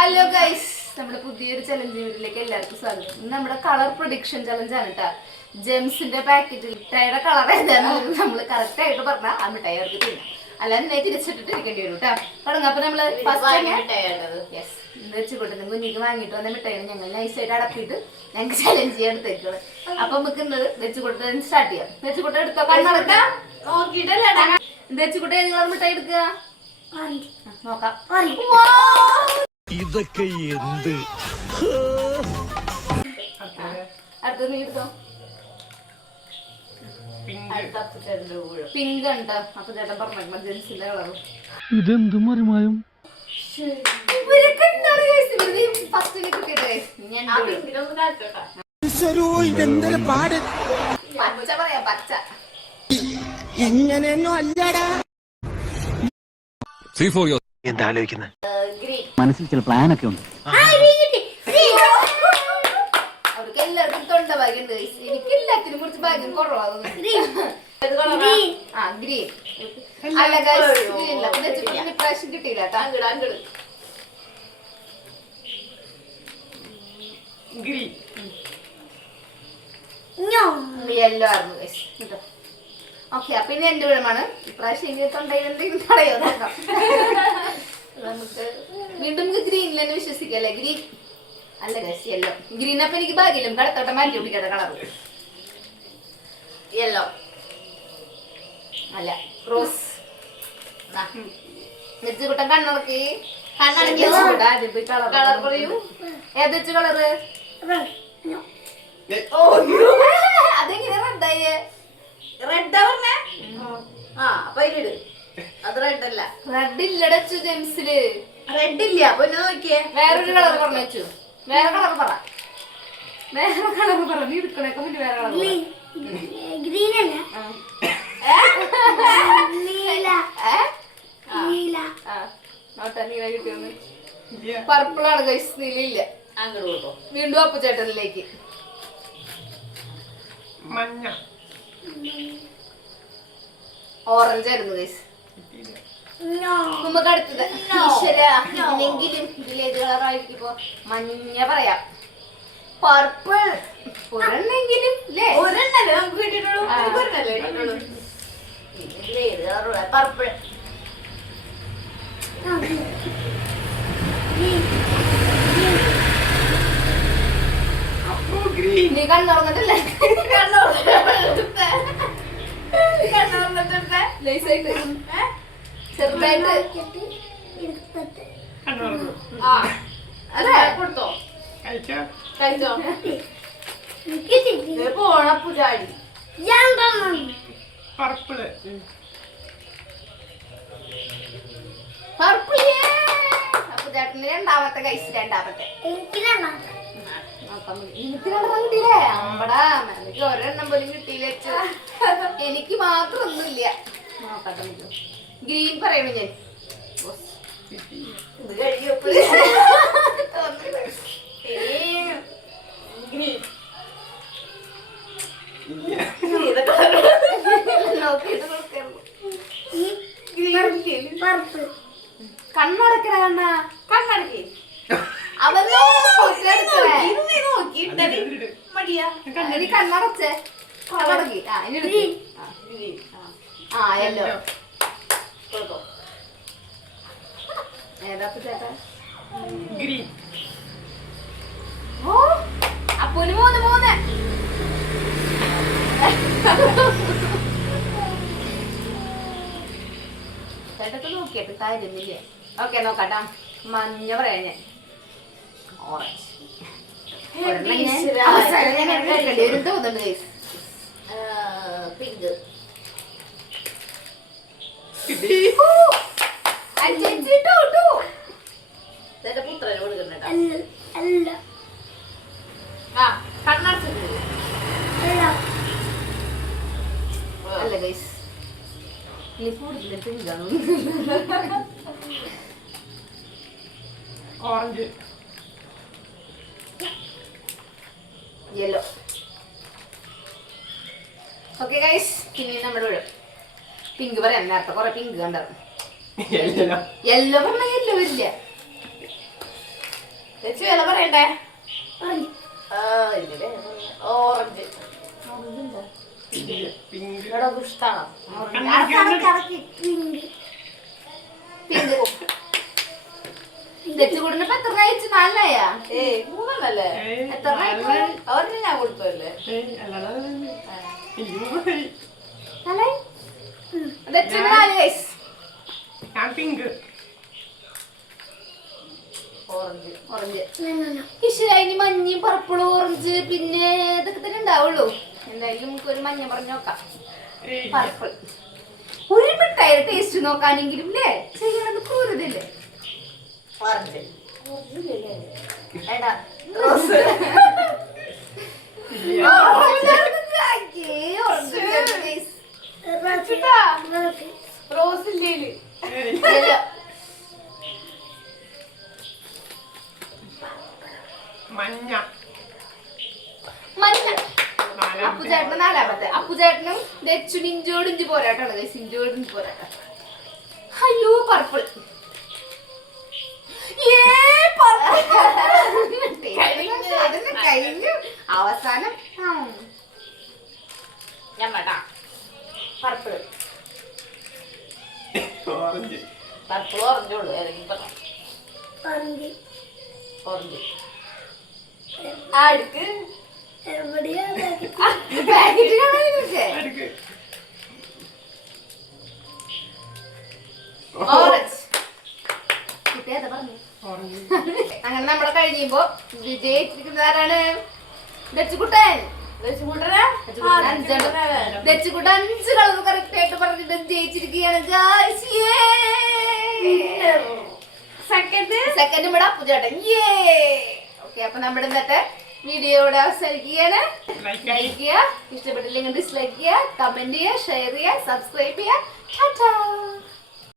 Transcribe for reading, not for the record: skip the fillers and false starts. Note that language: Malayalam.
ഹലോ ഗൈസ്, നമ്മുടെ പുതിയൊരു ചലഞ്ച് വീഡിയോയിലേക്ക് എല്ലാവർക്കും സ്വാഗതം. നമ്മുടെ കളർ പ്രൊഡിക്ഷൻ ചലഞ്ച് ആണ് കേട്ടോ. ജെംസിന്റെ പാക്കറ്റിൽ മിഠായിയുടെ കളർ ഏതാണെന്ന് നമ്മൾ കറക്റ്റ് ആയിട്ട് പറഞ്ഞാൽ ആ മിഠായി അവർക്ക് തിന്നാം, അല്ലാതെ തന്നെ തിരിച്ചിട്ടിട്ട് ഇരിക്കേണ്ടി വരും കേട്ടോ. തുടങ്ങാം. അപ്പൊ നമ്മള് വെച്ചുകൊണ്ടിരുന്ന കുഞ്ഞിക്ക് വാങ്ങിയിട്ട് വന്ന മിഠായിയാണ് ഞങ്ങൾ നൈസായിട്ട് അടപ്പിയിട്ട് ഞങ്ങൾക്ക് ചലഞ്ച് ചെയ്യാൻ എടുത്തേക്കുള്ളത്. അപ്പൊ നമുക്ക് ഇന്നത് വെച്ചുകൊടുത്ത് സ്റ്റാർട്ട് ചെയ്യാം. വെച്ചുകൊട്ട് എടുത്തോ, കണ്ണടക്കാം. വെച്ചുകൊട്ട് ഏത് കളർ മിഠായി എടുക്കുക നോക്കാം. ഇതൊക്കെ എന്ത് അടുത്ത നീ എടുത്തോ. പിങ്ക് ഉണ്ട്. അപ്പൊ ചേട്ടൻ പറഞ്ഞ ജെൻസിന്റെ കളറും ഇതെന്ത് മറിമായും പച്ച പറയാ, പച്ച എങ്ങനെയൊന്നും അല്ലടാ. എന്താ ആലോചിക്കുന്നത്? ഗ്രീൻ. മനസ്സിൽ ചില പ്ലാനൊക്കെ ഉണ്ട്. അവർക്ക് എല്ലാവർക്കും തൊണ്ട ഭാഗ്യം ഉണ്ട്. എനിക്ക് എല്ലാത്തിനും കുറിച്ച് ഭാഗ്യം കുറവാകുന്നു. ആ ഗ്രീൻ അല്ല ഗ്രീൻ ഇപ്രാവശ്യം കിട്ടിയില്ല. യെല്ലോ ആയിരുന്നു കേട്ടോ. ഓക്കെ, അപ്പൊ ഇനി എന്റെ വിടമാണ്. ഇപ്രാവശ്യം ഇനി തൊണ്ടയിൽ എന്തെങ്കിലും പറയോ നോക്കാം. നമുക്ക് വീണ്ടും ഗ്രീനിൽ തന്നെ വിശ്വസിക്കാം അല്ലെ? ഗ്രീൻ അല്ല ഗൈസ്, യെല്ലോ. ഗ്രീൻ അപ്പൊ എനിക്ക് ഭാഗ്യം കടത്തോട്ടം മാറ്റി പിടിക്കാത്ത കളർ. യെല്ലോ അല്ല, റോസ്. വെച്ചുകൂട്ടം കണ്ണടക്കി കളർ പറയൂ. ഏത് വെച്ച് കളറ്? അതെങ്ങനെ റെഡായേ? റെഡാ പറഞ്ഞേ? ആ അപ്പൊ അതിലിട്. അത് റെഡ് അല്ല. റെഡ് ഇല്ലട ജെംസില് റെഡ് ഇല്ല. അപ്പൊ നോക്കിയേ, വേറൊരു കളർ പറഞ്ഞു വെച്ചു. വേറെ കളർ പറ, വേറെ കളർ പറ. നീ എടുക്കണേക്കെ മുന്നേ വേറെ കളർ. ഗ്രീൻ അല്ല, നീല കിട്ടിയൊന്ന്. പർപ്പിളാണ് ഗൈസ്, നീലില്ല. വീണ്ടും അപ്പച്ചേട്ടനിലേക്ക് ഓറഞ്ച് ആയിരുന്നു ഗൈസ്. നമുക്ക് അടുത്തത് ഈശ്വരെങ്കിലും ഇതിലേത് കളറായിരിക്കും? മഞ്ഞ പറയാം. പർപ്പിൾ ഒരെണ്ണെങ്കിലും ഒരെണ്ണല്ലേ നമുക്ക് കിട്ടിയിട്ടുള്ളൂ. പർപ്പിൾ. നീ കണ്ണുറന്നിട്ടില്ലേ? ചെറുതായിട്ട് കൊടുത്തോ കഴിച്ചോ? പോണപ്പുചാടി പർപ്പിള്. അപ്പൊ ചേട്ടന് രണ്ടാമത്തെ കഴിച്ച്. രണ്ടാമത്തെ എനിക്ക് കിട്ടിയില്ലേ? അമ്പടാ, എനിക്ക് ഒരെണ്ണം പോലും കിട്ടിയില്ല. എനിക്ക് മാത്രം ഒന്നുമില്ല. നോക്കട്ടെ, ഗ്രീൻ പറയണു ഞാൻ. ഇത് കഴിയപ്പോ കണ്ണടക്കണ കണ്ണ കണ്ണടക്കി കണ്ണടച്ചേ കണ്ണടക്കി. ആ യെല്ലോ ഏതാ ചേട്ടാ? ഗ്രീൻ. ഓ അപ്പൊന് മൂന്ന് മൂന്ന്. ചേട്ടൊക്കെ നോക്കിയിട്ട് കാര്യമില്ലേ? ഓക്കെ നോക്കാട്ടാ. മഞ്ഞ പറയാ ഞാൻ. ഓറഞ്ച് തോന്നുന്നുണ്ട്. പിങ്ക്. പുത്രന് കൊടുക്കുന്നുണ്ട്. ആ കണ്ണടച്ചിട്ടില്ല അല്ല ഗൈസ്, ഇനി കൂടുതൽ പിങ്കാണ്. Orange yellow. ഓക്കെ ഗൈസ്, പിന്നെ നമ്മുടെ വീട് പിങ്ക് പറയാം. നേരത്തെ കുറെ പിങ്ക് കണ്ടത്. യെല്ലോ പറഞ്ഞ യെല്ലോ വരില്ല. ലച്ചു ഏതാ പറയണ്ടേ? ഓറഞ്ച്. ഇവിടെ ഇഷ്ടാണോ? ലച്ചുകൂടിന് ഇപ്പൊ എത്ര അയച്ചു? 4 3 എത്ര അവർക്ക് ഞാൻ കൊടുത്തല്ലേ? ഓറഞ്ച് ഇനി മഞ്ഞയും പർപ്പിളും ഓറഞ്ച് പിന്നെ ഇതൊക്കെ തന്നെ ഉണ്ടാവുള്ളൂ. എന്തായാലും നമുക്ക് ഒരു മഞ്ഞ പറഞ്ഞു നോക്കാം. പർപ്പിൾ ഒരു മിഠായിയുടെ ടേസ്റ്റ് നോക്കാനെങ്കിലും അല്ലേ ചെയ്യണത് ക്രൂരതല്ലേ? ഓറഞ്ച് റോസ് റോസ് ഇല്ലേ? മഞ്ഞ മഞ്ഞ. അപ്പുചേട്ടന് 4ാമത്തെ. അപ്പുചേട്ടനും ലച്ചുന് ഇഞ്ചോട് ഇഞ്ചി പോരാട്ടാണ്. ഇഞ്ചോട് ഇഞ്ചി പോരാട്ടം. അയ്യോ പർപ്പിൾ. കഴിഞ്ഞു. അവസാനം ഞാൻ വേണ്ട പർപ്പിൾ. Orange purple ഓറഞ്ചുള്ളൂ. ഏതെങ്കിലും പറഞ്ഞു. ഓറഞ്ച് അടുക്ക് ഓറഞ്ച്. കുട്ടിയേതാ പറഞ്ഞു? അങ്ങനെ നമ്മളെ കഴിയുമ്പോ വിജയിച്ചിരിക്കുന്നത് ആരാണ്? ദച്ചുകുട്ടൻ. ദച്ചുകുട്ടൻ 5 കളർ കറക്റ്റ് ആയിട്ട് പറഞ്ഞിട്ട് ജയിച്ചിരിക്കുകയാണ്. സെക്കൻഡ് ഇവിടെ അപ്പുചേട്ടൻ. ഓക്കെ, അപ്പൊ നമ്മുടെ ഇന്നത്തെ വീഡിയോ ഇവിടെ അവസാനിക്കുകയാണ്. ലൈക്ക് ചെയ്യുക, ഇഷ്ടപ്പെട്ടില്ലെങ്കിൽ ഡിസ്ലൈക്ക് ചെയ്യുക, കമന്റ് ചെയ്യുക, ഷെയർ ചെയ്യുക, സബ്സ്ക്രൈബ് ചെയ്യുക.